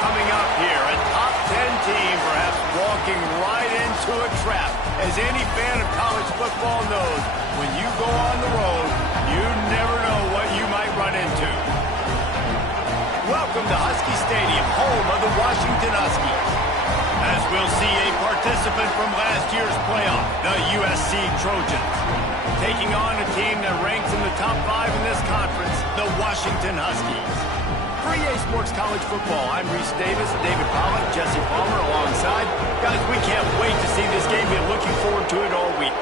coming up here. A top 10 team perhaps walking right into a trap. As any fan of college football knows, when you go on the road, you never know what you might run into. Welcome to Husky Stadium, home of the Washington Huskies. As we'll see a participant from last year's playoff, the USC Trojans, taking on a team that ranks in the top 5 in this conference, the Washington Huskies. For EA Sports College Football, I'm Reese Davis, David Pollack, Jesse Palmer alongside. Guys, we can't wait to see this game. We're looking forward to it all week.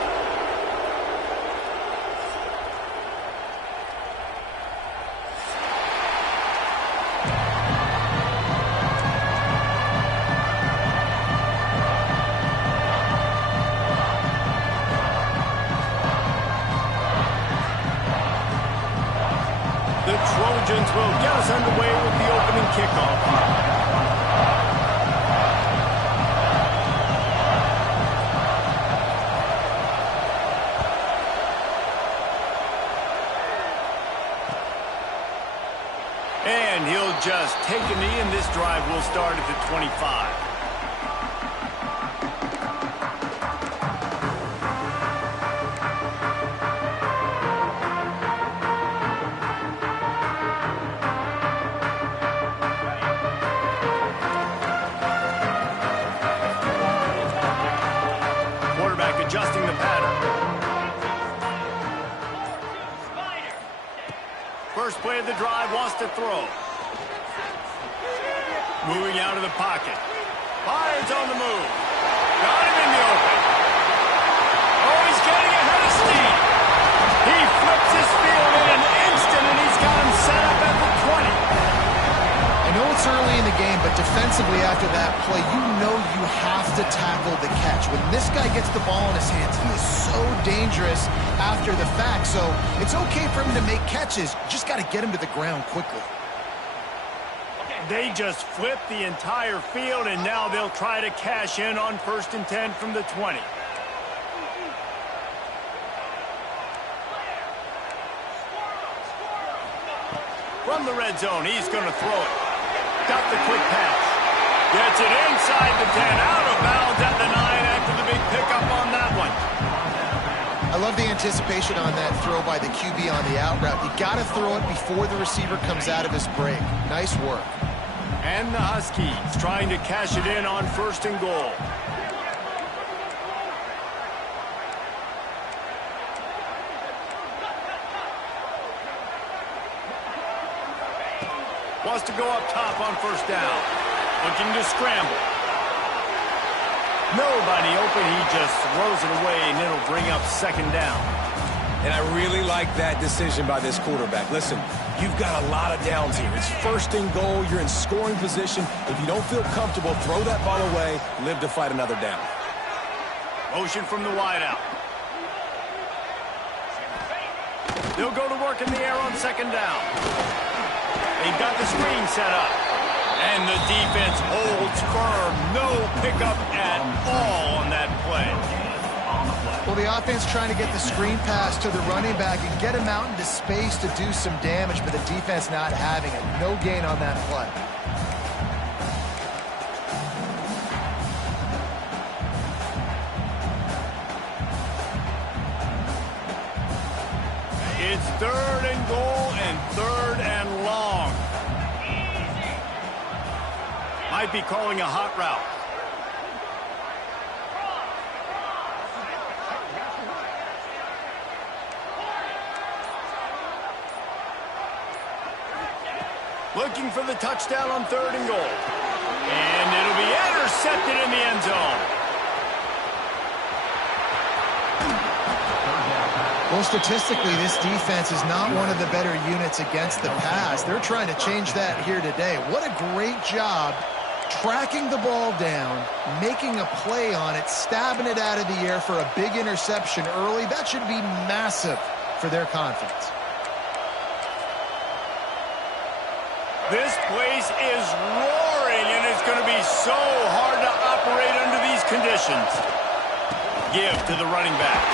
The Trojans will get us underway with the opening kickoff. And he'll just take a knee, and this drive will start at the 25. Adjusting the pattern. First play of the drive, wants to throw. Moving out of the pocket. Fires on the move. Got him in the open. Oh, he's getting ahead of steam. He flips his field in an instant, and he's got him set up at the 20. I know it's early in the game, but defensively after that play, you know you have to tackle the catch. When this guy gets the ball in his hands, he is so dangerous after the fact. So it's okay for him to make catches. You just got to get him to the ground quickly. They just flipped the entire field, and now they'll try to cash in on 1st and 10 from the 20. From the red zone, he's going to throw it. Got the quick pass. Gets it inside the 10, out of bounds at the 9 after the big pickup on that one. I love the anticipation on that throw by the QB on the out route. You got to throw it before the receiver comes out of his break. Nice work. And the Huskies trying to cash it in on 1st and goal. Wants to go up top on 1st down. Looking to scramble. Nobody open. He just throws it away, and it'll bring up 2nd down. And I really like that decision by this quarterback. Listen, you've got a lot of downs here. It's 1st and goal. You're in scoring position. If you don't feel comfortable, throw that ball away. Live to fight another down. Motion from the wideout. They'll go to work in the air on 2nd down. They've got the screen set up. And the defense holds firm. No pickup at all on that play. Well, the offense trying to get the screen pass to the running back and get him out into space to do some damage, but the defense not having it. No gain on that play. It's 3rd and goal and 3rd and long. Might be calling a hot route. Looking for the touchdown on 3rd and goal. And it'll be intercepted in the end zone. Well, statistically, this defense is not one of the better units against the pass. They're trying to change that here today. What a great job tracking the ball down, making a play on it, stabbing it out of the air for a big interception early. That should be massive for their confidence. This place is roaring, and it's going to be so hard to operate under these conditions. Give to the running back.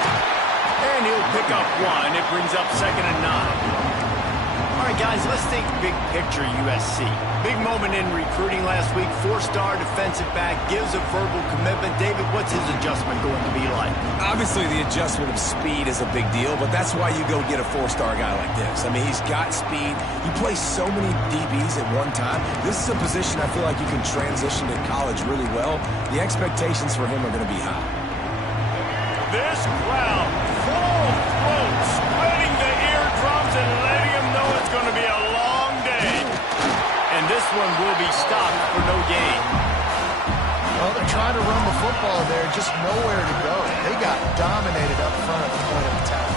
And he'll pick up 1. It brings up 2nd and 9. All right, guys, let's think big picture USC. Big moment in recruiting last week. 4-star defensive back gives a verbal commitment. David, what's his adjustment going to be like? Obviously, the adjustment of speed is a big deal, but that's why you go get a 4-star guy like this. I mean, he's got speed. He plays so many DBs at one time. This is a position I feel like you can transition to college really well. The expectations for him are going to be high. This crowd, full throat, spreading the eardrums and letting them know it's going to be a long day. And this one will be stopped for no gain. Well, they're trying to run the football there, just nowhere to go. They got dominated up front at the point of attack.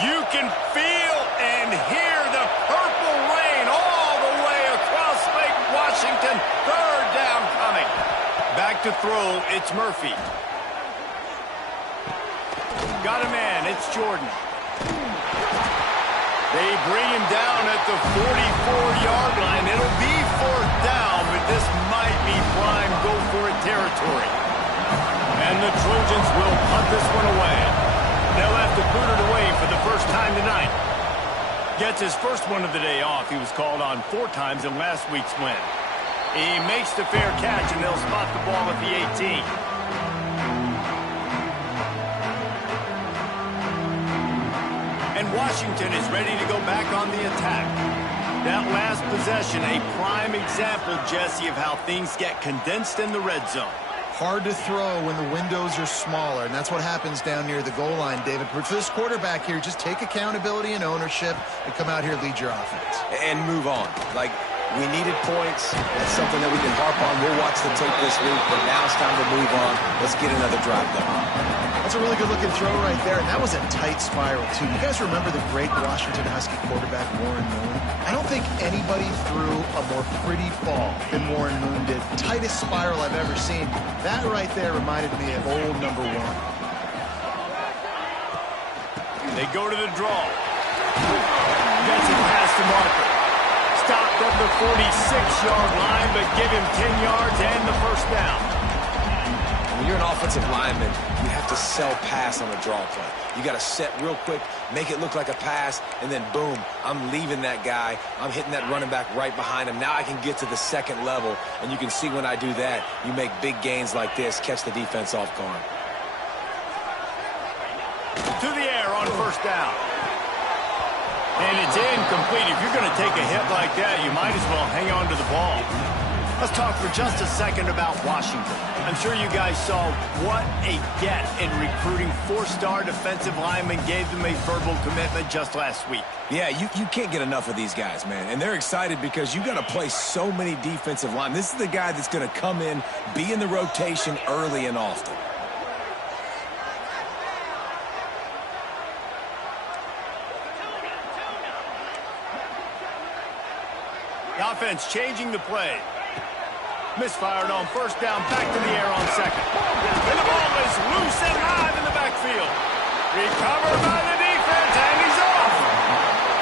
You can feel and hear the purple rain all the way across Lake Washington. Third down coming. Back to throw, it's Murphy. Got a man, it's Jordan. They bring him down at the 44-yard line. It'll be fourth down, but this might be prime go-for-it territory. And the Trojans will punt this one away. They'll have to boot it away for the first time tonight. Gets his first one of the day off. He was called on 4 times in last week's win. He makes the fair catch, and they'll spot the ball at the 18. And Washington is ready to go back on the attack. That last possession, a prime example, Jesse, of how things get condensed in the red zone. Hard to throw when the windows are smaller, and that's what happens down near the goal line, David. But for this quarterback here, just take accountability and ownership and come out here and lead your offense. And move on. Like, we needed points. That's something that we can harp on. We'll watch the tape this week, but now it's time to move on. Let's get another drive going. That's a really good-looking throw right there, and that was a tight spiral, too. You guys remember the great Washington Husky quarterback, Warren Moon? I don't think anybody threw a more pretty ball than Warren Moon did. Tightest spiral I've ever seen. That right there reminded me of old number 1. They go to the draw. Gets it past the marker. Stopped at the 46-yard line, but give him 10 yards and the first down. When you're an offensive lineman, you have to sell pass on a draw play. You got to set real quick, make it look like a pass, and then boom, I'm leaving that guy. I'm hitting that running back right behind him. Now I can get to the second level, and you can see when I do that, you make big gains like this, catch the defense off guard. To the air on first down. And it's incomplete. If you're going to take a hit like that, you might as well hang on to the ball. Let's talk for just a second about Washington. I'm sure you guys saw what a get in recruiting. 4-star defensive linemen gave them a verbal commitment just last week. Yeah, you can't get enough of these guys, man. And they're excited because you got to play so many defensive linemen. This is the guy that's going to come in, be in the rotation early and often. The offense changing the play. Misfired on first down, back to the air on second. And the ball is loose and live in the backfield. Recovered by the defense, and he's off.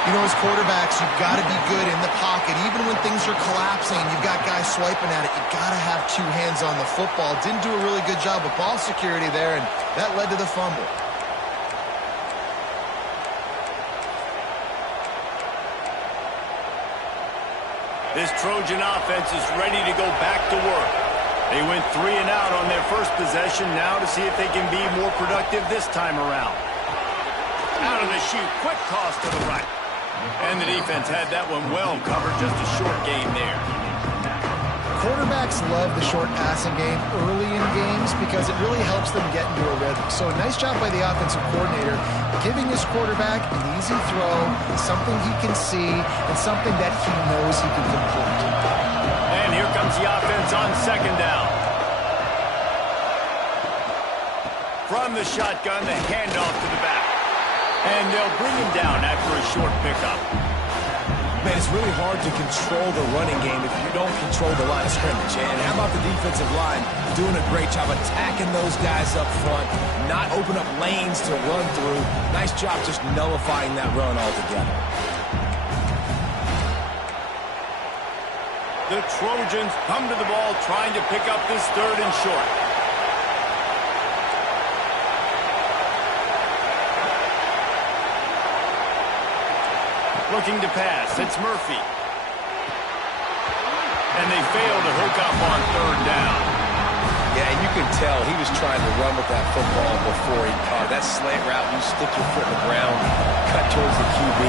You know, as quarterbacks, you've got to be good in the pocket. Even when things are collapsing, you've got guys swiping at it. You've got to have 2 hands on the football. Didn't do a really good job of ball security there, and that led to the fumble. This Trojan offense is ready to go back to work. They went 3 and out on their first possession, now to see if they can be more productive this time around. Out of the chute, quick toss to the right. And the defense had that one well covered, just a short gain there. Quarterbacks love the short passing game early in games because it really helps them get into a rhythm. So a nice job by the offensive coordinator giving his quarterback an easy throw, something he can see, and something that he knows he can complete. And here comes the offense on second down. From the shotgun, the handoff to the back. And they'll bring him down after a short pickup. Man, it's really hard to control the running game if you don't control the line of scrimmage. And how about the defensive line doing a great job attacking those guys up front, not open up lanes to run through. Nice job just nullifying that run altogether. The Trojans come to the ball trying to pick up this 3rd and short. Looking to pass. It's Murphy. And they fail to hook up on 3rd down. Yeah, and you can tell he was trying to run with that football before he caught it. That slant route, you stick your foot in the ground, cut towards the QB.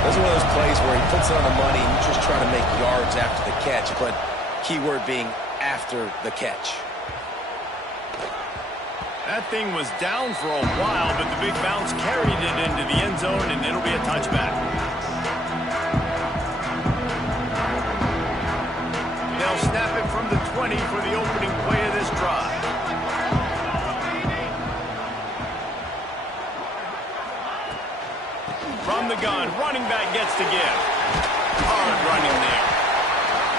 Those are one of those plays where he puts it on the money and you just try to make yards after the catch, but keyword being after the catch. That thing was down for a while, but the big bounce carried it into the end zone, and it'll be a touchback. They'll snap it from the 20 for the opening play of this drive. From the gun, running back gets to give. Hard running there.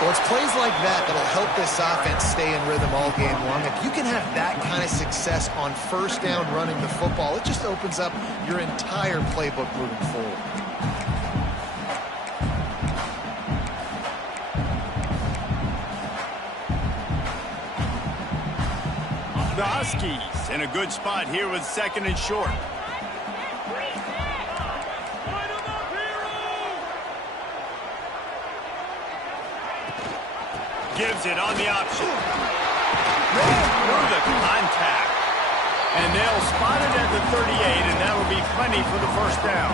Well, it's plays like that that'll help this offense stay in rhythm all game long. If you can have that kind of success on 1st down running the football, it just opens up your entire playbook moving forward. The Huskies in a good spot here with 2nd and short. Gives it on the option. Through the contact. And they'll spot it at the 38, and that will be plenty for the 1st down.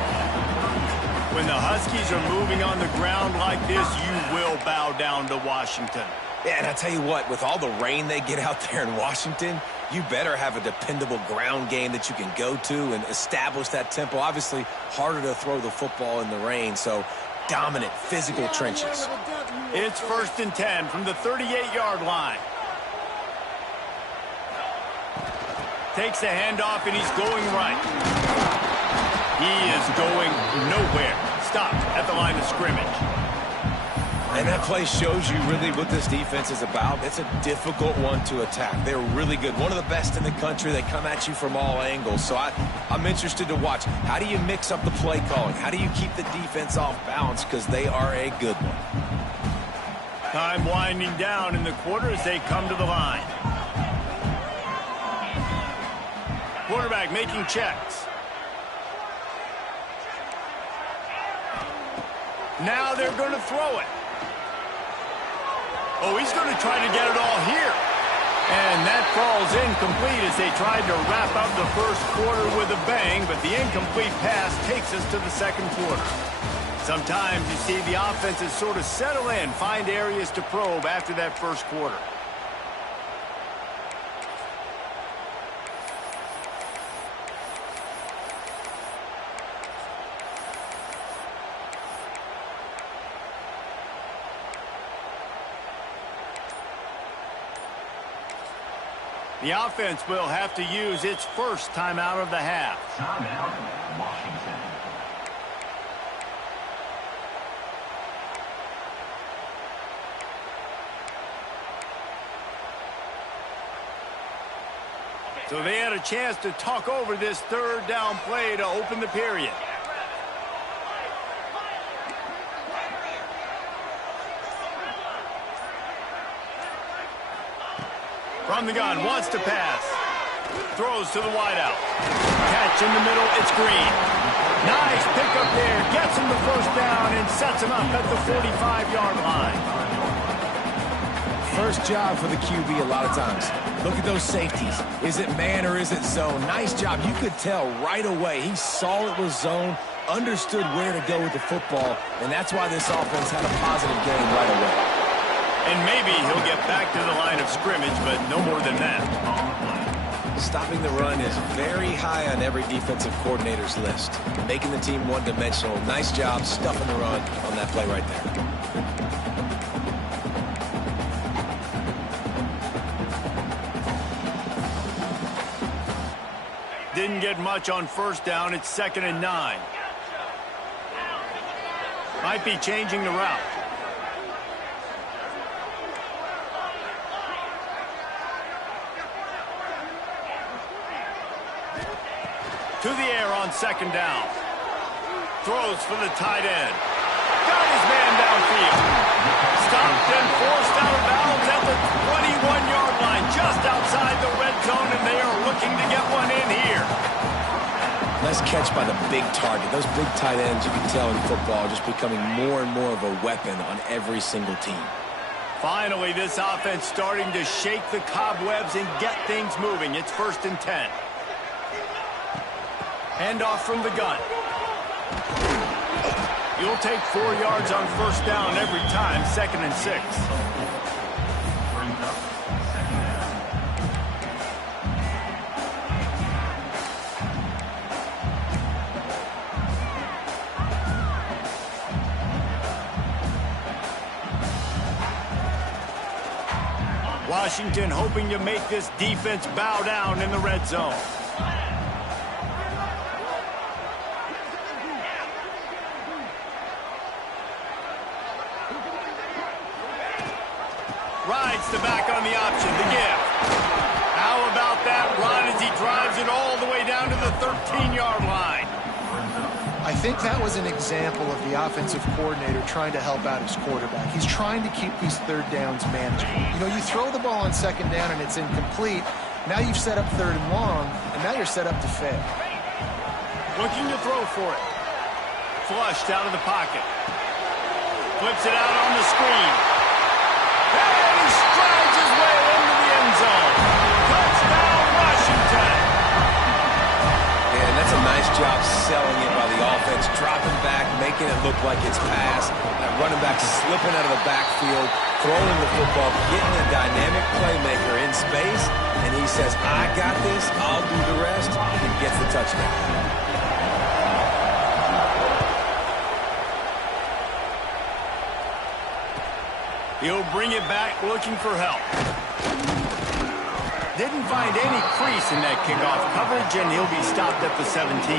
When the Huskies are moving on the ground like this, you will bow down to Washington. Yeah, and I tell you what, with all the rain they get out there in Washington, you better have a dependable ground game that you can go to and establish that tempo. Obviously, harder to throw the football in the rain, so dominant physical trenches. It's 1st and 10 from the 38-yard line. Takes the handoff, and he's going right. He is going nowhere. Stopped at the line of scrimmage. And that play shows you really what this defense is about. It's a difficult one to attack. They're really good. One of the best in the country. They come at you from all angles. So I'm interested to watch. How do you mix up the play calling? How do you keep the defense off balance? Because they are a good one. Time winding down in the quarter as they come to the line. Quarterback making checks. Now they're going to throw it. Oh, he's going to try to get it all here. And that falls incomplete as they tried to wrap up the 1st quarter with a bang, but the incomplete pass takes us to the 2nd quarter. Sometimes you see the offenses sort of settle in, find areas to probe after that 1st quarter. The offense will have to use its 1st timeout of the half. Timeout, Washington. So they had a chance to talk over this 3rd down play to open the period. From the gun, wants to pass. Throws to the wideout. Catch in the middle, it's Green. Nice pickup there. Gets him the 1st down and sets him up at the 45-yard line. First job for the QB a lot of times. Look at those safeties. Is it man or is it zone? Nice job. You could tell right away. He saw it was zone, understood where to go with the football, and that's why this offense had a positive game right away. And maybe he'll get back to the line of scrimmage, but no more than that. Stopping the run is very high on every defensive coordinator's list. Making the team one-dimensional. Nice job stuffing the run on that play right there. Didn't get much on 1st down. It's 2nd and 9. Might be changing the route. To the air on 2nd down. Throws for the tight end. got his man downfield. Stopped and forced out of bounds at the 21-yard line, just outside the red zone, and they are looking to get one in here. Nice catch by the big target. Those big tight ends, you can tell in football, are just becoming more and more of a weapon on every single team. Finally, this offense starting to shake the cobwebs and get things moving. It's 1st and 10. Handoff from the gun. You'll take 4 yards on 1st down every time, 2nd and 6. Washington hoping to make this defense bow down in the red zone. Rides the back on the option, the give. How about that run as he drives it all the way down to the 13-yard line? I think that was an example of the offensive coordinator trying to help out his quarterback. He's trying to keep these 3rd downs manageable. You know, you throw the ball on 2nd down and it's incomplete. Now you've set up 3rd and long, and now you're set up to fail. Looking to throw for it. Flushed out of the pocket. Flips it out on the screen. And he strides his way into the end zone. Touchdown, Washington. And that's a nice job selling it by the offense, dropping back, making it look like it's pass. That running back slipping out of the backfield, throwing the football, getting a dynamic playmaker in space, and he says, I got this, I'll do the rest, and gets the touchdown. He'll bring it back looking for help. Didn't find any crease in that kickoff coverage, and he'll be stopped at the 17.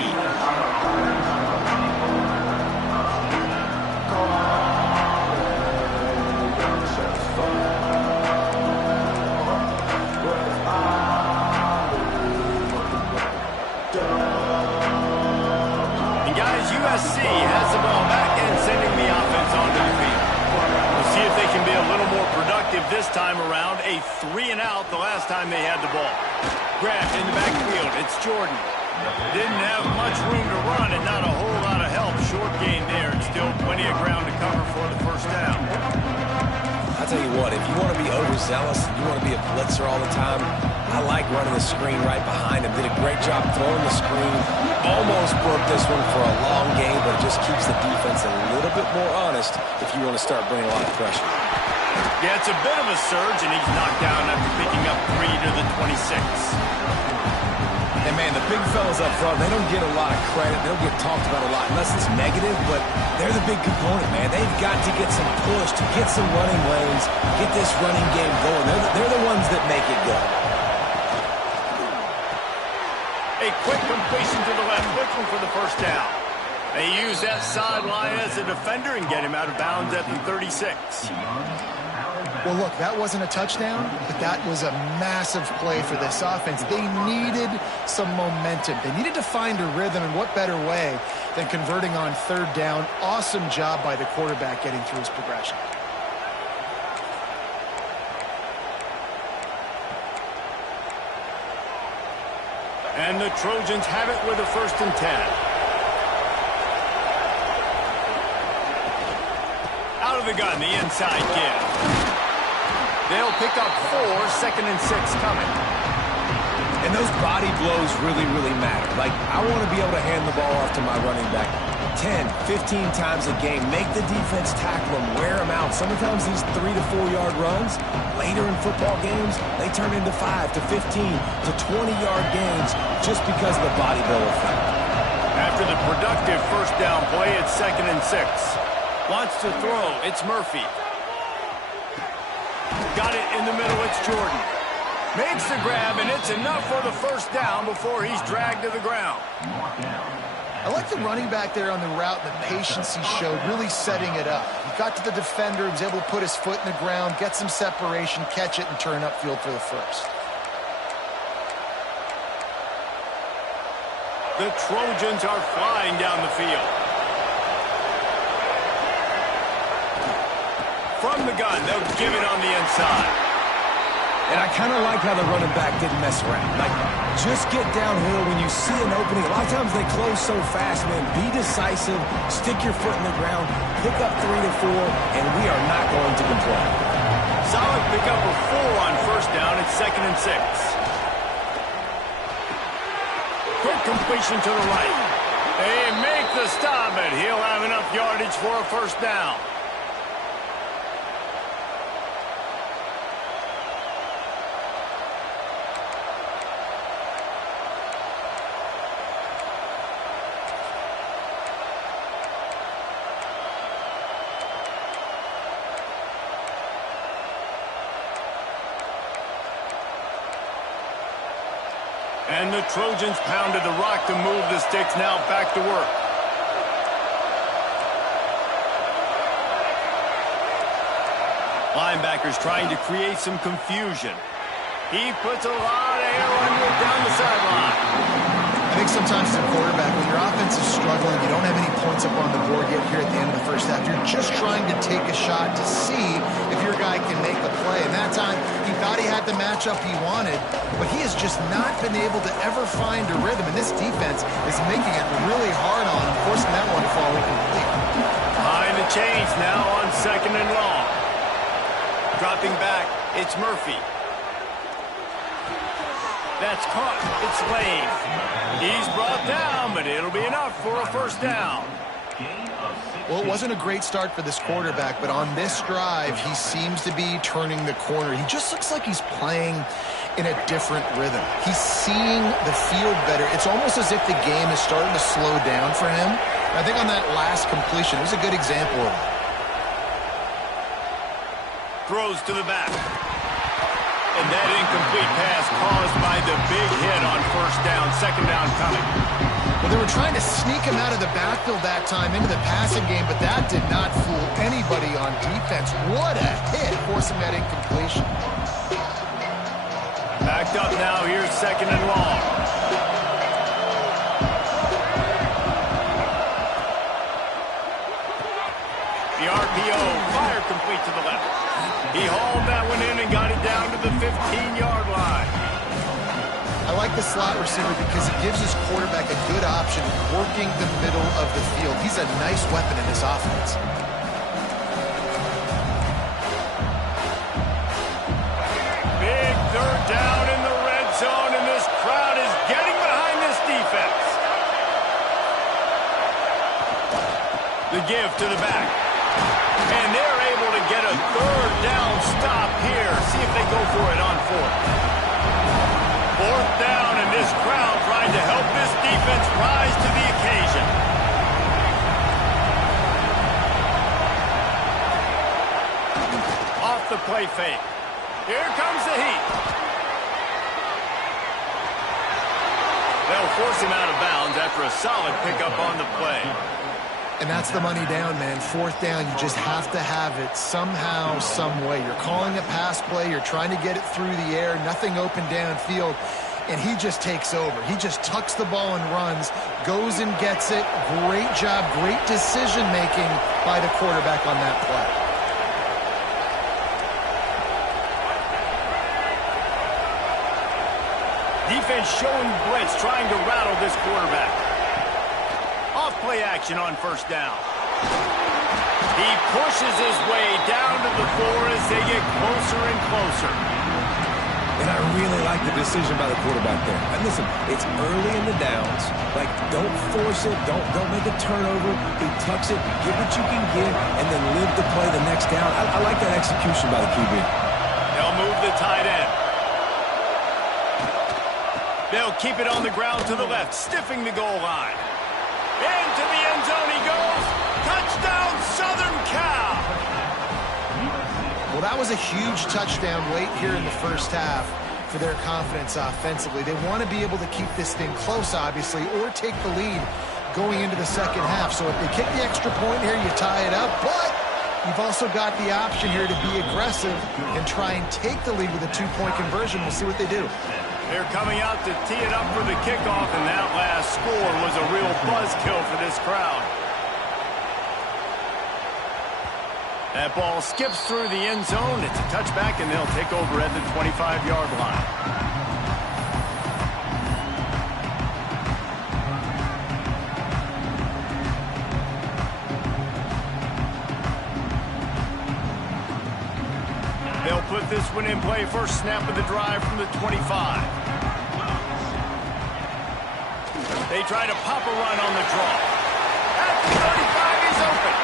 And guys, USC has the ball back and sending the offense onto the field. We'll see if they can be a little more productive this time around. A 3-and-out the last time they had the ball. Grabbed in the backfield. It's Jordan. Didn't have much room to run and not a whole lot of help. Short gain there and still plenty of ground to cover for the 1st down. I'll tell you what, if you want to be overzealous, you want to be a blitzer all the time, I like running the screen right behind him. Did a great job throwing the screen. Almost broke this one for a long game, but it just keeps the defense a little bit more honest if you want to start bringing a lot of pressure. Yeah, it's a bit of a surge, and he's knocked down after picking up 3 to the 26. And, man, the big fellas up front, they don't get a lot of credit. They don't get talked about a lot unless it's negative, but they're the big component, man. They've got to get some push, to get some running lanes, get this running game going. They're the ones that make it go. A quick completion to the left, looking for the 1st down. They use that sideline as a defender and get him out of bounds at the 36. Well, look, that wasn't a touchdown, but that was a massive play for this offense. They needed some momentum. They needed to find a rhythm, and what better way than converting on 3rd down. Awesome job by the quarterback getting through his progression. And the Trojans have it with a 1st and 10. Out of the gun, the inside give. They'll pick up 4, 2nd and 6 coming. And those body blows really, really matter. Like, I want to be able to hand the ball off to my running back 10, 15 times a game. Make the defense tackle them, wear them out. Sometimes these 3 to 4 yard runs, later in football games, they turn into 5 to 15 to 20-yard gains just because of the body blow effect. After the productive 1st down play, it's 2nd and 6. Wants to throw, it's Murphy. Got it in the middle, it's Jordan. Makes the grab, and it's enough for the 1st down before he's dragged to the ground. I like the running back there on the route, the patience he showed, really setting it up. He got to the defender, he was able to put his foot in the ground, get some separation, catch it, and turn upfield for the 1st. The Trojans are flying down the field. From the gun, they'll give it on the inside. And I kind of like how the running back didn't mess around. Like, just get downhill when you see an opening. A lot of times they close so fast, man. Be decisive, stick your foot in the ground, pick up 3 to 4, and we are not going to complain. Solid pickup of 4 on first down. It's 2nd and 6. Quick completion to the right. They make the stop, and he'll have enough yardage for a first down. And the Trojans pounded the rock to move the sticks. Now back to work. Linebackers trying to create some confusion. He puts a lot of air under it down the sideline. I think sometimes as a quarterback, when your offense is struggling, you don't have any points up on the board yet here at the end of the first half. You're just trying to take a shot to see if your guy can make a play. And that time, he thought he had the matchup he wanted, but he has just not been able to ever find a rhythm. And this defense is making it really hard on him, forcing that one to fall incomplete. Behind the chains now on 2nd and long. Dropping back, it's Murphy. That's caught. It's Lane. He's brought down, but it'll be enough for a first down. Well, it wasn't a great start for this quarterback, but on this drive, he seems to be turning the corner. He just looks like he's playing in a different rhythm. He's seeing the field better. It's almost as if the game is starting to slow down for him. I think on that last completion, it was a good example of it. Throws to the back. And that incomplete pass caused by the big hit on first down. 2nd down coming. Well, they were trying to sneak him out of the backfield that time into the passing game, but that did not fool anybody on defense. What a hit, forcing that incompletion. Backed up now. Here's 2nd and long. The RPO fired complete to the left. He hauled that one in and got it down to the 15-yard line. I like the slot receiver because it gives his quarterback a good option working the middle of the field. He's a nice weapon in this offense. Big 3rd down in the red zone, and this crowd is getting behind this defense. The give to the back. And they're able to get a 3rd down stop here. See if they go for it on 4th. 4th down, and this crowd trying to help this defense rise to the occasion. Off the play fake. Here comes the heat. They'll force him out of bounds after a solid pickup on the play. And that's the money down, man. 4th down, you just have to have it somehow, some way. You're calling a pass play. You're trying to get it through the air. Nothing open downfield. And he just takes over. He just tucks the ball and runs, goes and gets it. Great job, great decision-making by the quarterback on that play. Defense showing blitz, trying to rattle this quarterback. Off-play action on first down. He pushes his way down to the 4 as they get closer and closer. And I really like the decision by the quarterback there. And listen, it's early in the downs. Like, don't force it. Don't make a turnover. He tucks it, get what you can get, and then live to play the next down. I like that execution by the QB. They'll move the tight end. They'll keep it on the ground to the left, stiffing the goal line. Into the end zone he goes. Touchdown, Southern Cal. Well, that was a huge touchdown late here in the first half for their confidence offensively. They want to be able to keep this thing close, obviously, or take the lead going into the second half. So if they kick the extra point here, you tie it up. But you've also got the option here to be aggressive and try and take the lead with a 2-point conversion. We'll see what they do. They're coming out to tee it up for the kickoff, and that last score was a real buzzkill for this crowd. That ball skips through the end zone. It's a touchback, and they'll take over at the 25-yard line. They'll put this one in play. First snap of the drive from the 25. They try to pop a run on the draw. At the 35, he's open.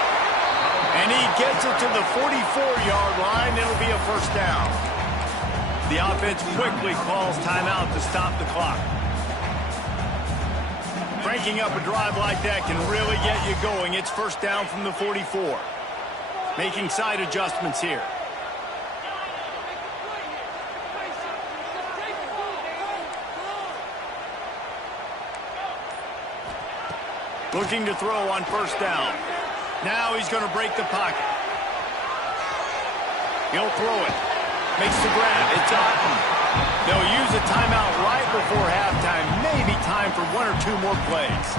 And he gets it to the 44-yard line. It'll be a first down. The offense quickly calls timeout to stop the clock. Cranking up a drive like that can really get you going. It's first down from the 44. Making side adjustments here. Looking to throw on first down. Now he's going to break the pocket. He'll throw it. Makes the grab. It's Otten. They'll use a timeout right before halftime. Maybe time for one or two more plays.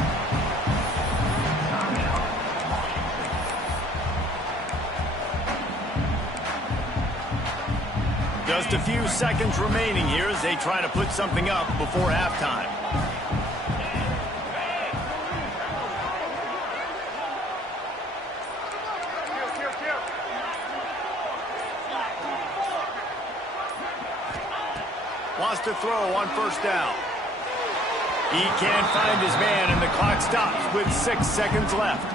Just a few seconds remaining here as they try to put something up before halftime. Wants to throw on first down. He can't find his man, and the clock stops with 6 seconds left.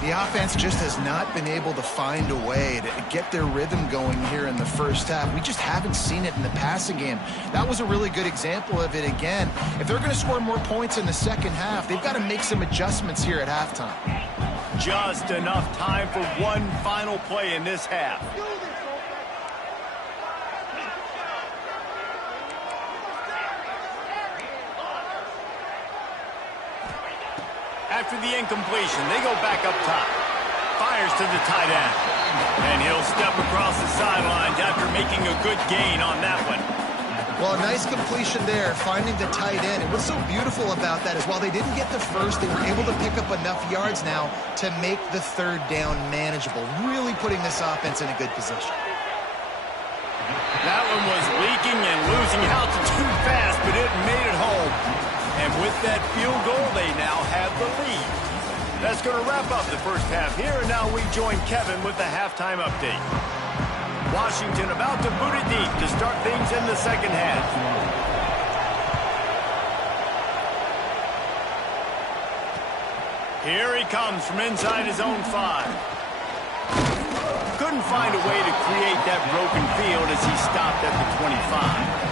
The offense just has not been able to find a way to get their rhythm going here in the first half. We just haven't seen it in the passing game. That was a really good example of it again. If they're going to score more points in the second half, they've got to make some adjustments here at halftime. Just enough time for one final play in this half. After the incompletion, they go back up top. Fires to the tight end. And he'll step across the sidelines after making a good gain on that one. Well, a nice completion there, finding the tight end. And what's so beautiful about that is while they didn't get the first, they were able to pick up enough yards now to make the third down manageable, really putting this offense in a good position. That one was leaking and losing altitude fast, but it made it home. And with that field goal, they now have the lead. That's going to wrap up the first half here, and now we join Kevin with the halftime update. Washington about to boot it deep to start things in the second half. Here he comes from inside his own 5. Couldn't find a way to create that broken field as he stopped at the 25.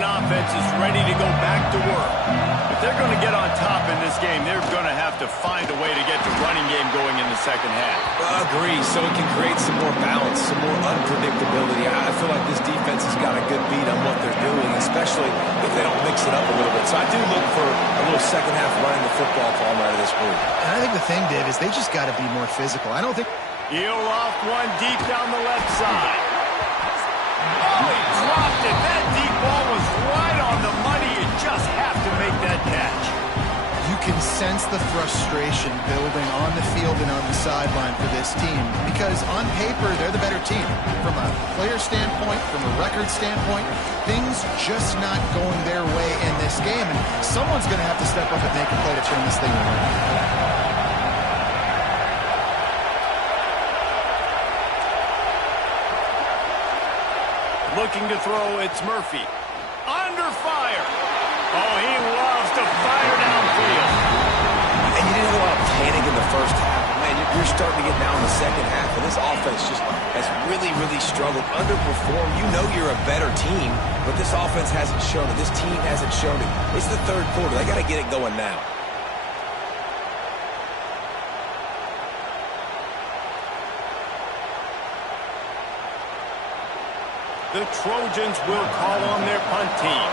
Offense is ready to go back to work. If they're going to get on top in this game, they're going to have to find a way to get the running game going in the second half. Agree, so it can create some more balance, some more unpredictability. I feel like this defense has got a good beat on what they're doing, especially if they don't mix it up a little bit. So I do look for a little second half running the football from out of this group. And I think the thing, Dave, is they just got to be more physical. I don't think... He'll off one deep down the left side. Oh, he dropped it. That deep ball was right on the money. You just have to make that catch. You can sense the frustration building on the field and on the sideline for this team because on paper, they're the better team. From a player standpoint, from a record standpoint, things just not going their way in this game. And someone's going to have to step up and make a play to turn this thing around. Looking to throw, it's Murphy. Under fire. Oh, he loves to fire downfield. And you didn't have a lot of panic in the first half. Man, you're starting to get down in the second half, and this offense just has really, really struggled, underperformed. You know you're a better team, but this offense hasn't shown it. This team hasn't shown it. It's the third quarter. They got to get it going now. The Trojans will call on their punt team.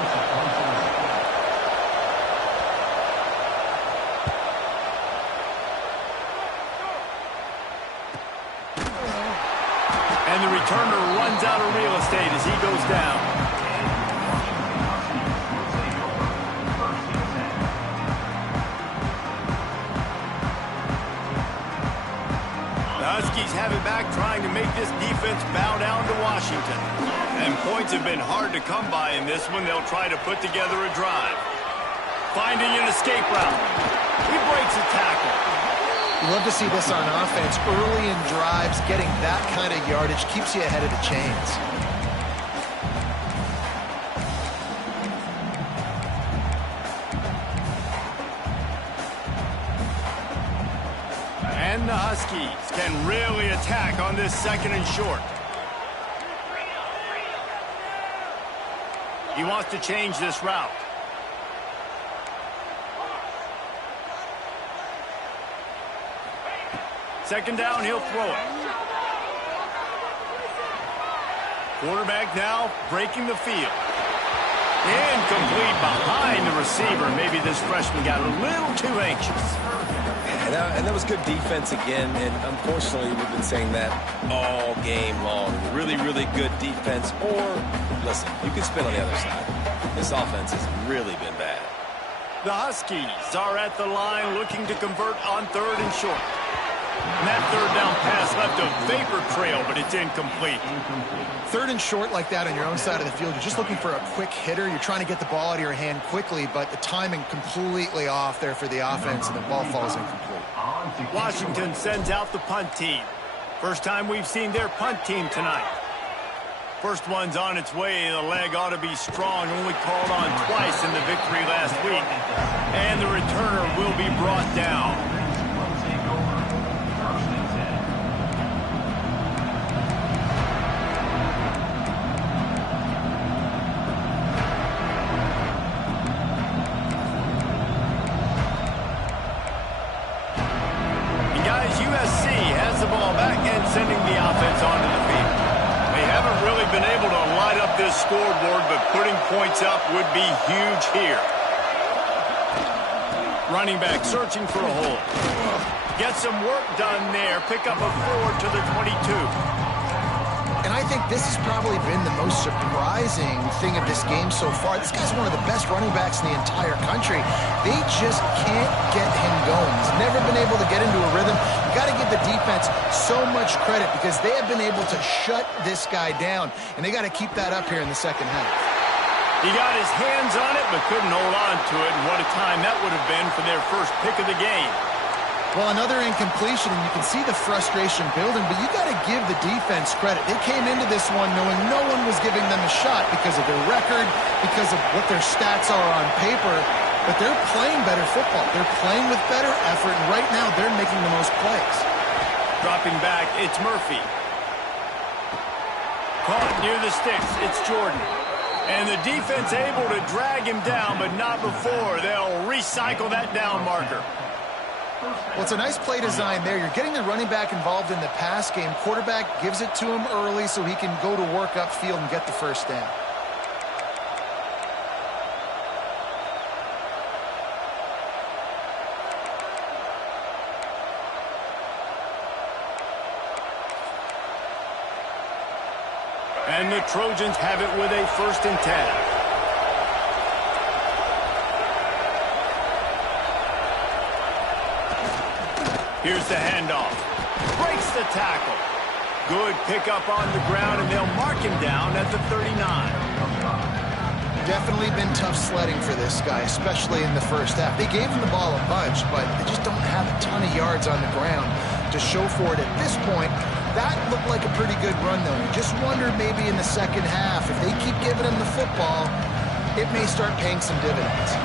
And the returner runs out of real estate as he goes down. The Huskies have it back, trying to make this defense bow down to Washington. And points have been hard to come by in this one. They'll try to put together a drive. Finding an escape route. He breaks a tackle. You love to see this on offense. Early in drives, getting that kind of yardage keeps you ahead of the chains. And the Huskies can really attack on this 2nd and short. He wants to change this route. Second down, he'll throw it. Quarterback now breaking the field. Incomplete behind the receiver. Maybe this freshman got a little too anxious. And that was good defense again, and unfortunately we've been saying that all game long. Really, really good defense, or, listen, you can spin on the other side. This offense has really been bad. The Huskies are at the line looking to convert on 3rd and short. And that 3rd down pass left a vapor trail, but it's incomplete. 3rd and short like that on your own side of the field, you're just looking for a quick hitter. You're trying to get the ball out of your hand quickly, but the timing completely off there for the offense, and the ball falls incomplete. Washington sends out the punt team. First time we've seen their punt team tonight. First one's on its way. The leg ought to be strong. Only called on twice in the victory last week. And the returner will be brought down. USC has the ball back and sending the offense onto the field. They haven't really been able to light up this scoreboard, but putting points up would be huge here. Running back searching for a hole. Get some work done there. Pick up a 4 to the 22. And I think this has probably been the most surprising thing of this game so far. This guy's one of the best running backs in the entire country. They just can't get him going. He's never been able to get into a rhythm. You got to give the defense so much credit because they have been able to shut this guy down, and they got to keep that up here in the 2nd half. He got his hands on it but couldn't hold on to it, and what a time that would have been for their first pick of the game. Well, another incompletion, and you can see the frustration building, but you got to give the defense credit. They came into this one knowing no one was giving them a shot because of their record, because of what their stats are on paper, but they're playing better football. They're playing with better effort, and right now they're making the most plays. Dropping back, it's Murphy. Caught near the sticks, it's Jordan. And the defense able to drag him down, but not before. They'll recycle that down marker. Well, it's a nice play design there. You're getting the running back involved in the pass game. Quarterback gives it to him early so he can go to work upfield and get the first down. And the Trojans have it with a 1st and 10. Here's the handoff. Breaks the tackle. Good pickup on the ground, and they'll mark him down at the 39. Definitely been tough sledding for this guy, especially in the first half. They gave him the ball a bunch, but they just don't have a ton of yards on the ground to show for it at this point. That looked like a pretty good run, though. You just wonder maybe in the 2nd half, if they keep giving him the football, it may start paying some dividends.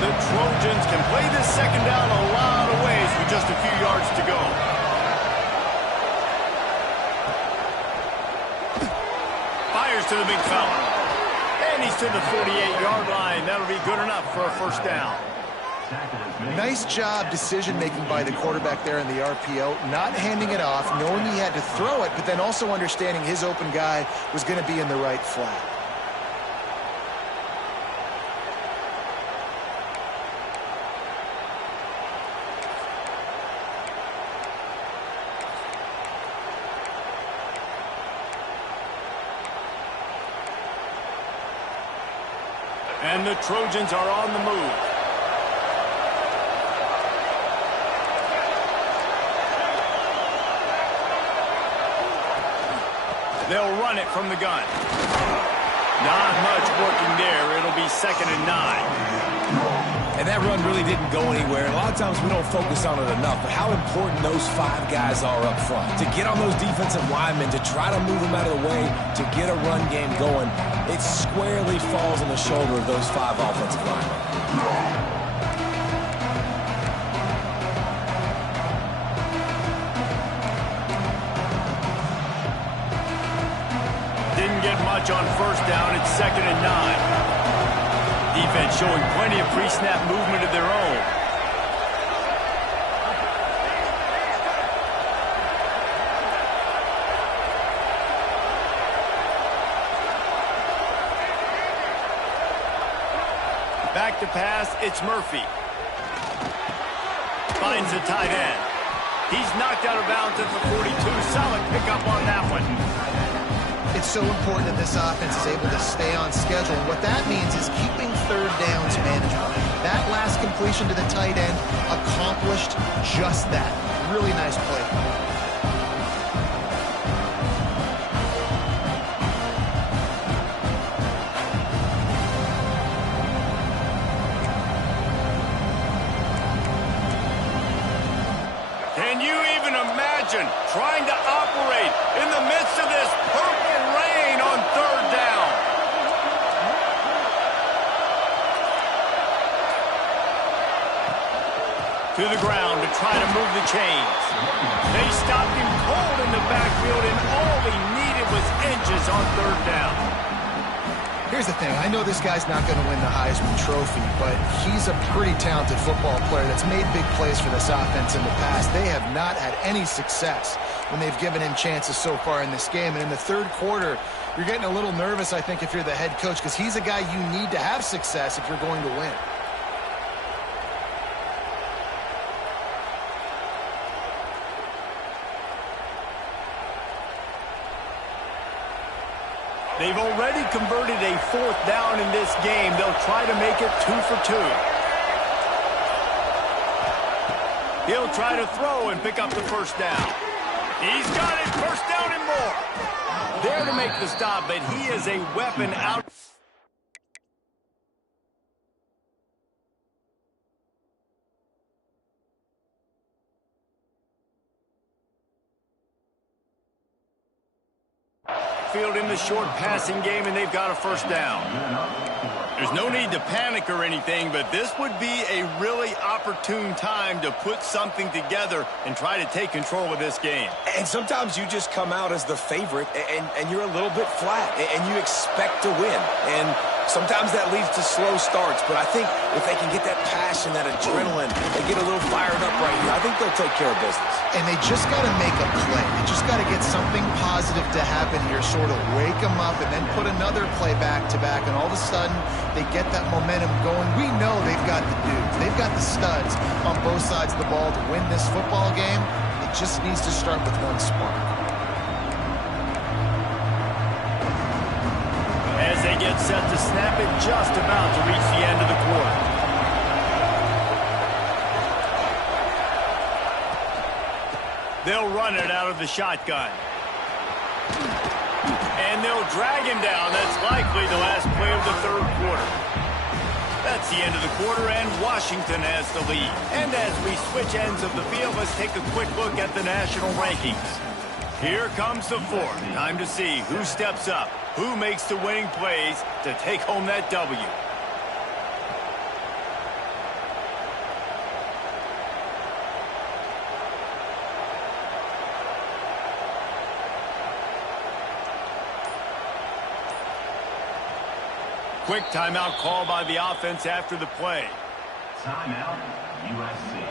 The Trojans can play this 2nd down a lot of ways with just a few yards to go. Fires to the big fella. And he's to the 48-yard line. That'll be good enough for a 1st down. Nice job decision-making by the quarterback there in the RPO, not handing it off, knowing he had to throw it, but then also understanding his open guy was going to be in the right flat. And the Trojans are on the move. They'll run it from the gun. Not much working there. It'll be 2nd and 9. And that run really didn't go anywhere. A lot of times we don't focus on it enough, but how important those 5 guys are up front. To get on those defensive linemen, to try to move them out of the way, to get a run game going, it squarely falls on the shoulder of those 5 offensive linemen. Didn't get much on 1st down. It's 2nd and 9. Defense showing plenty of pre-snap movement of their own. Back to pass, it's Murphy. Finds the tight end. He's knocked out of bounds at the 42. Solid pickup on that one. It's so important that this offense is able to stay on schedule. And what that means is keeping 3rd downs manageable. That last completion to the tight end accomplished just that. Really nice play. Can you even imagine trying to operate in the midst of this purple rain on 3rd down? To the ground to try to move the chains. They stopped him cold in the backfield, and all he needed was inches on 3rd down. Here's the thing. I know this guy's not going to win the Heisman Trophy, but he's a pretty talented football player that's made big plays for this offense in the past. They have not had any success when they've given him chances so far in this game. And in the 3rd quarter, you're getting a little nervous, I think, if you're the head coach, because he's a guy you need to have success if you're going to win. They've already converted a 4th down in this game. They'll try to make it 2 for 2. He'll try to throw and pick up the 1st down. He's got it, 1st down and more. There to make the stop, but he is a weapon out. Field in the short passing game, and they've got a 1st down. There's no need to panic or anything, but this would be a really opportune time to put something together and try to take control of this game. And sometimes you just come out as the favorite, and you're a little bit flat, and you expect to win. And sometimes that leads to slow starts, but I think if they can get that passion, that adrenaline, they get a little fired up right here, I think they'll take care of business. And they just got to make a play. They just got to get something positive to happen here, sort of wake them up, and then put another play back-to-back, and all of a sudden they get that momentum going. We know they've got the dudes. They've got the studs on both sides of the ball to win this football game. It just needs to start with one spark. As they get set to snap it, just about to reach the end of the quarter. They'll run it out of the shotgun. And they'll drag him down. That's likely the last play of the 3rd quarter. That's the end of the quarter, and Washington has the lead. And as we switch ends of the field, let's take a quick look at the national rankings. Here comes the 4th. Time to see who steps up, who makes the winning plays to take home that W. Quick timeout call by the offense after the play. Timeout, USC.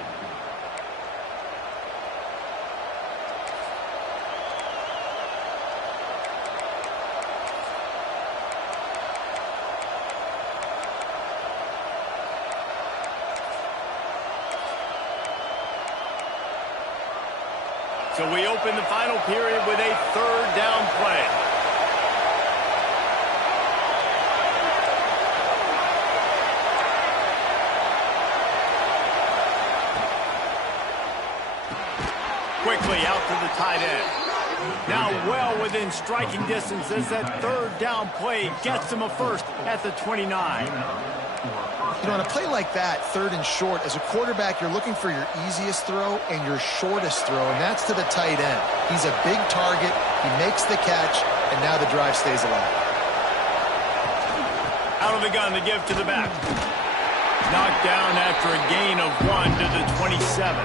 So we open the final period with a 3rd down play. quickly out to the tight end. Now well within striking distance as that third down play gets him a first at the 29. You know, on a play like that, third and short, as a quarterback, you're looking for your easiest throw and your shortest throw, and that's to the tight end. He's a big target. He makes the catch, and now the drive stays alive. Out of the gun to give to the back. Knocked down after a gain of 1 to the 27.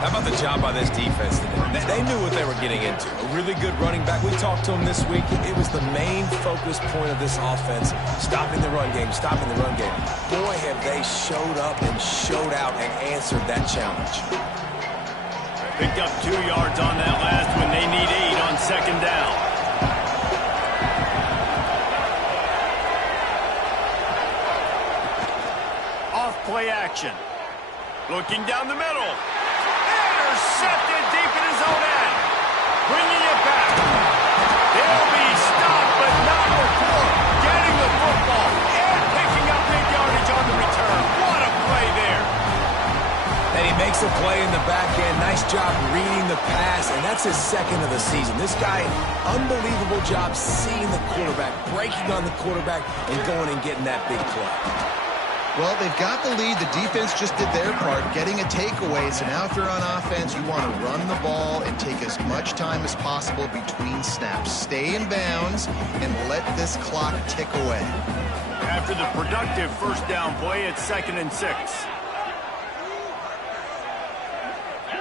How about the job by this defense today? They knew what they were getting into. A really good running back. We talked to him this week. It was the main focus point of this offense, stopping the run game, stopping the run game. Boy, have they showed up and showed out and answered that challenge. Picked up 2 yards on that last one. They need 8 on second down. Off play action. Looking down the middle. Intercepted deep in his own end. Bringing it back. They'll be stopped, but not before getting the football and picking up big yardage on the return. What a play there. And he makes a play in the back end. Nice job reading the pass, and that's his second of the season. This guy, unbelievable job seeing the quarterback, breaking on the quarterback, and going and getting that big play. Well, they've got the lead. The defense just did their part, getting a takeaway. So now if you're on offense, you want to run the ball and take as much time as possible between snaps. Stay in bounds and let this clock tick away. After the productive first down play, it's 2nd and 6.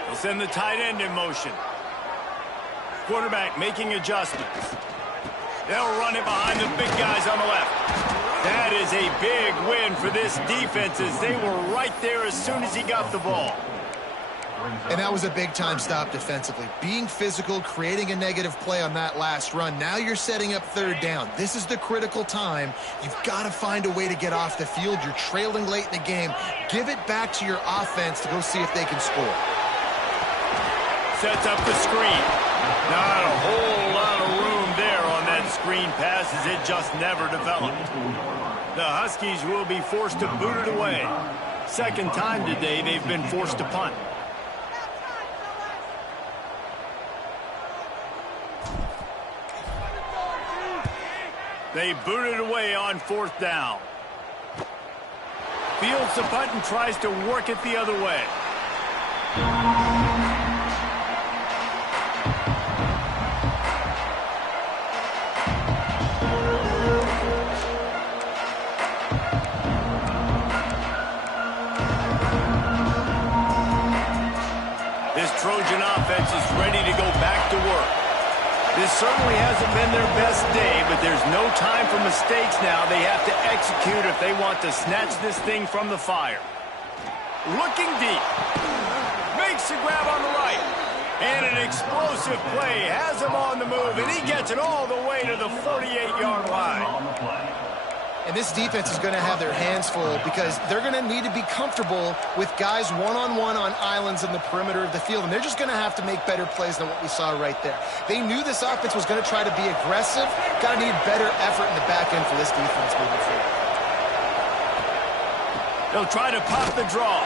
They'll send the tight end in motion. Quarterback making adjustments. They'll run it behind the big guys on the left. That is a big win for this defense as they were right there as soon as he got the ball. And that was a big-time stop defensively. Being physical, creating a negative play on that last run. Now you're setting up third down. This is the critical time. You've got to find a way to get off the field. You're trailing late in the game. Give it back to your offense to go see if they can score. Sets up the screen. Not a whole lot of room there on that screen pass as it just never developed. The Huskies will be forced to boot it away. Second time today they've been forced to punt. They boot it away on 4th down. Fields the punt and tries to work it the other way. Trojan offense is ready to go back to work. This certainly hasn't been their best day, but there's no time for mistakes now. They have to execute if they want to snatch this thing from the fire. Looking deep. Makes the grab on the right. And an explosive play has him on the move, and he gets it all the way to the 48-yard line. And this defense is going to have their hands full because they're going to need to be comfortable with guys one-on-one on islands in the perimeter of the field. And they're just going to have to make better plays than what we saw right there. They knew this offense was going to try to be aggressive. Got to need better effort in the back end for this defense moving forward. They'll try to pop the draw.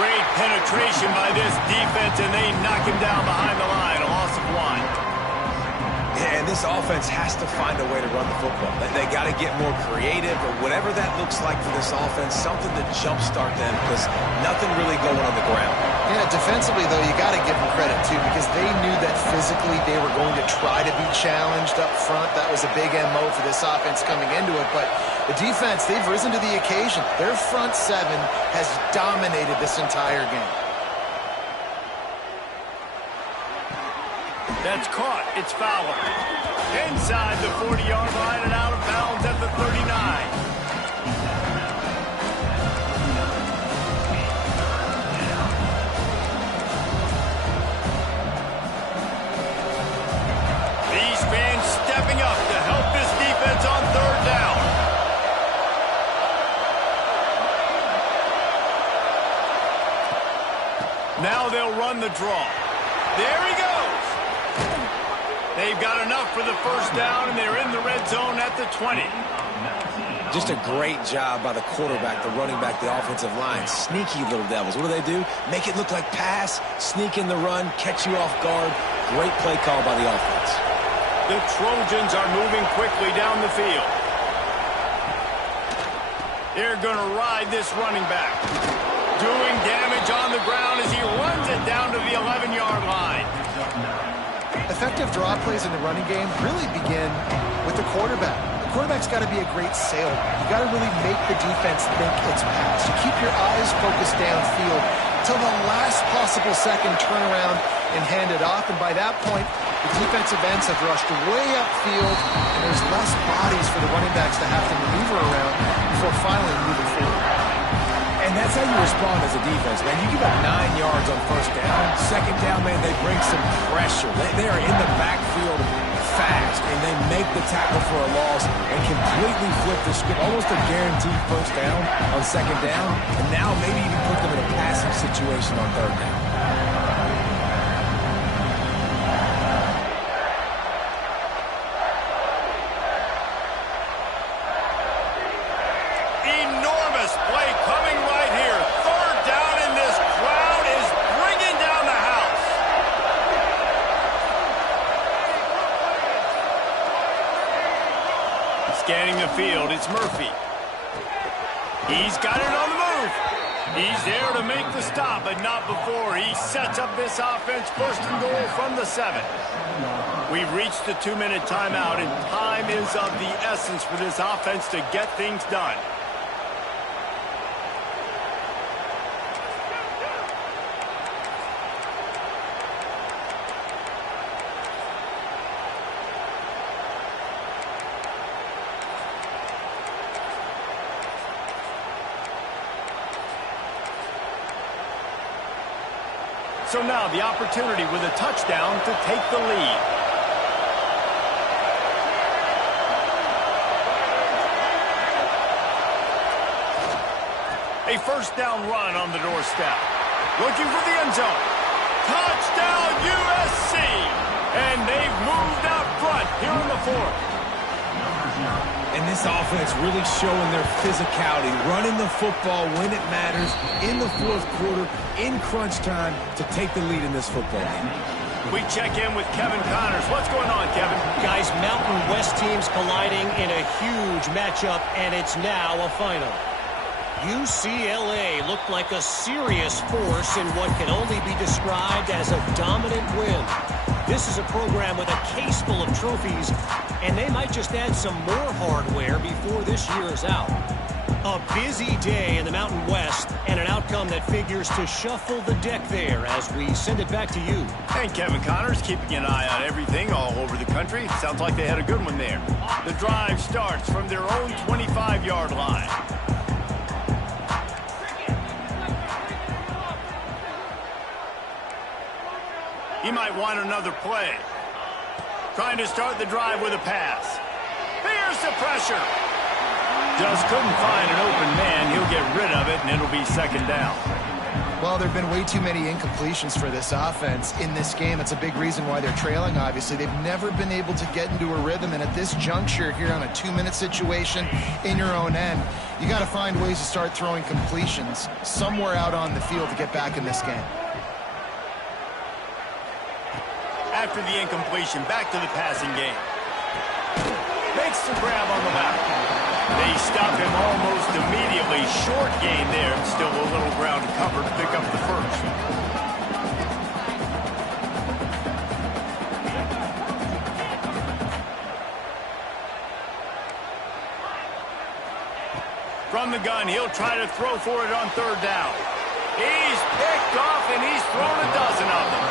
Great penetration by this defense, and they knock him down behind the line. A loss of 1. And this offense has to find a way to run the football. They got to get more creative, or whatever that looks like for this offense, something to jumpstart them because nothing really going on the ground. Yeah, defensively, though, you got to give them credit, too, because they knew that physically they were going to try to be challenged up front. That was a big MO for this offense coming into it. But the defense, they've risen to the occasion. Their front seven has dominated this entire game. That's caught. It's Fowler. Inside the 40-yard line and out of bounds at the 39. These fans stepping up to help this defense on third down. Now they'll run the draw. There he goes. They've got enough for the first down, and they're in the red zone at the 20. Just a great job by the quarterback, the running back, the offensive line. Sneaky little devils. What do? Make it look like pass, sneak in the run, catch you off guard. Great play call by the offense. The Trojans are moving quickly down the field. They're going to ride this running back. Doing damage on the ground as he runs it down to the 11-yard line. Effective draw plays in the running game really begin with the quarterback. The quarterback's got to be a great sailor. You got to really make the defense think it's pass. You keep your eyes focused downfield till the last possible second, turn around and hand it off. And by that point, the defensive ends have rushed way upfield, and there's less bodies for the running backs to have to maneuver around before finally moving forward. And that's how you respond as a defense, man. You give up 9 yards on first down. Second down, man, they bring some pressure. They are in the backfield fast, and they make the tackle for a loss and completely flip the script. Almost a guaranteed first down on second down, and now maybe even put them in a passing situation on third down. Scanning the field, it's Murphy. He's got it on the move. He's there to make the stop, but not before he sets up this offense first and goal from the 7. We've reached the 2-minute timeout, and time is of the essence for this offense to get things done. So now the opportunity with a touchdown to take the lead. A first down run on the doorstep. Looking for the end zone. Touchdown USC! And they've moved out front here in the 4th. And this offense really showing their physicality, running the football when it matters, in the 4th quarter, in crunch time, to take the lead in this football game. We check in with Kevin Connors. What's going on, Kevin? Guys, Mountain West teams colliding in a huge matchup, and it's now a final. UCLA looked like a serious force in what can only be described as a dominant win. This is a program with a case full of trophies, and they might just add some more hardware before this year is out. A busy day in the Mountain West, and an outcome that figures to shuffle the deck there as we send it back to you. And Kevin Connors keeping an eye on everything all over the country. Sounds like they had a good one there. The drive starts from their own 25-yard line. He might want another play. Trying to start the drive with a pass. Here's the pressure. Just couldn't find an open man. He'll get rid of it, and it'll be second down. Well, there have been way too many incompletions for this offense in this game. It's a big reason why they're trailing, obviously. They've never been able to get into a rhythm, and at this juncture here on a 2-minute situation in your own end, you got to find ways to start throwing completions somewhere out on the field to get back in this game. After the incompletion, back to the passing game. Makes the grab on the left. They stop him almost immediately. Short gain there. Still a little ground to cover to pick up the first. From the gun, he'll try to throw for it on third down. He's picked off, and he's thrown a dozen of them.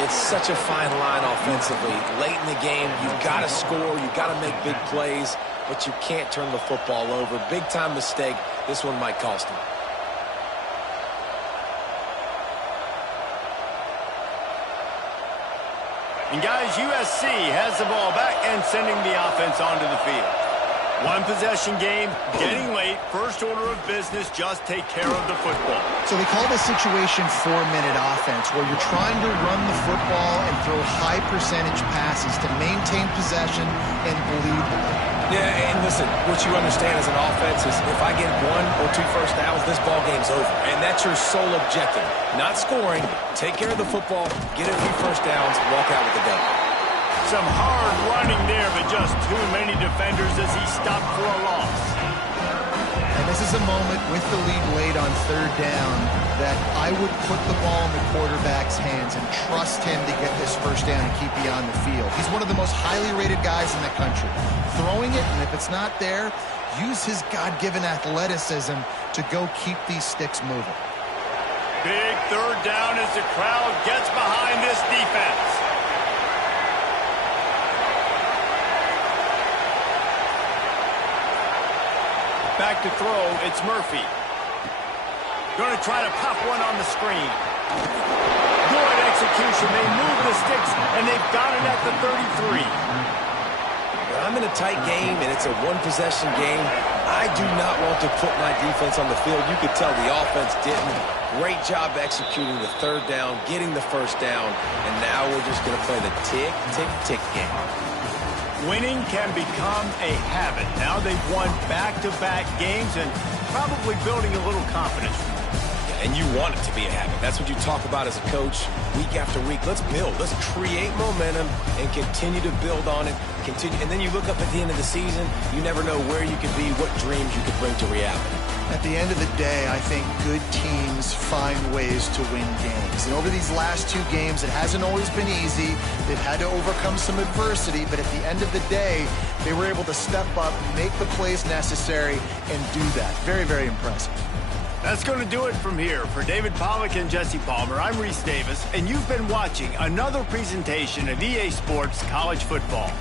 It's such a fine line offensively. Late in the game, you've got to score, you've got to make big plays, but you can't turn the football over. Big-time mistake. This one might cost him. And guys, USC has the ball back and sending the offense onto the field. One possession game, getting late, first order of business, just take care of the football. So they call this situation 4-minute offense, where you're trying to run the football and throw high percentage passes to maintain possession and bleed the ball. Yeah, and listen, what you understand as an offense is if I get 1 or 2 first downs, this ball game's over. And that's your sole objective. Not scoring, take care of the football, get a few first downs, walk out with the W. Some hard running there, but just too many defenders as he stopped for a loss. And this is a moment with the lead late on third down that I would put the ball in the quarterback's hands and trust him to get this first down and keep you on the field. He's one of the most highly rated guys in the country. Throwing it, and if it's not there, use his God-given athleticism to go keep these sticks moving. Big third down as the crowd gets behind this defense. Back to throw, it's Murphy. Going to try to pop one on the screen. Good execution. They move the sticks, and they've got it at the 33. I'm in a tight game, and it's a one-possession game. I do not want to put my defense on the field. You could tell the offense didn't. Great job executing the third down, getting the first down, and now we're just going to play the tick, tick, tick game. Winning can become a habit. Now they've won back-to-back games and probably building a little confidence. And you want it to be a habit. That's what you talk about as a coach week after week. Let's build. Let's create momentum and continue to build on it. And then you look up at the end of the season, you never know where you could be, what dreams you could bring to reality. At the end of the day, I think good teams find ways to win games. And over these last 2 games, it hasn't always been easy. They've had to overcome some adversity, but at the end of the day, they were able to step up, make the plays necessary, and do that. Very, very impressive. That's going to do it from here. For David Pollack and Jesse Palmer, I'm Reese Davis, and you've been watching another presentation of EA Sports College Football.